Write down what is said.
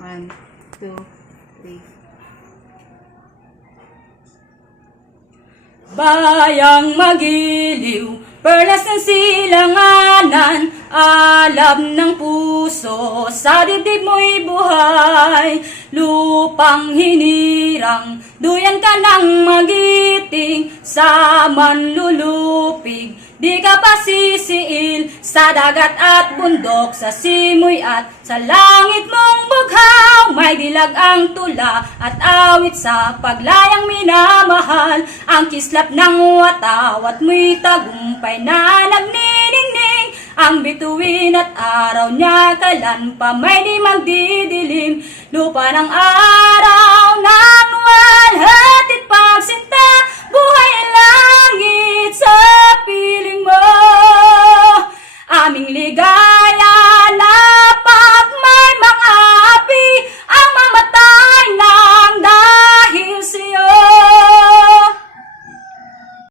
One, two, three. Bayang magiliw, perlas ng silanganan, alam ng puso, sa dibdib mo'y buhay. Lupang hinirang, duyan ka ng magiting, sa manlulupig, di ka pa sisiil, sa dagat at bundok, sa simoy at sa langit bughaw, may dilag ang tula at awit sa paglayang minamahal, ang kislap ng watawat mo'y tagumpay na nagniningning, ang bituin at araw niya kailan pa may di magdidilim, lupa ng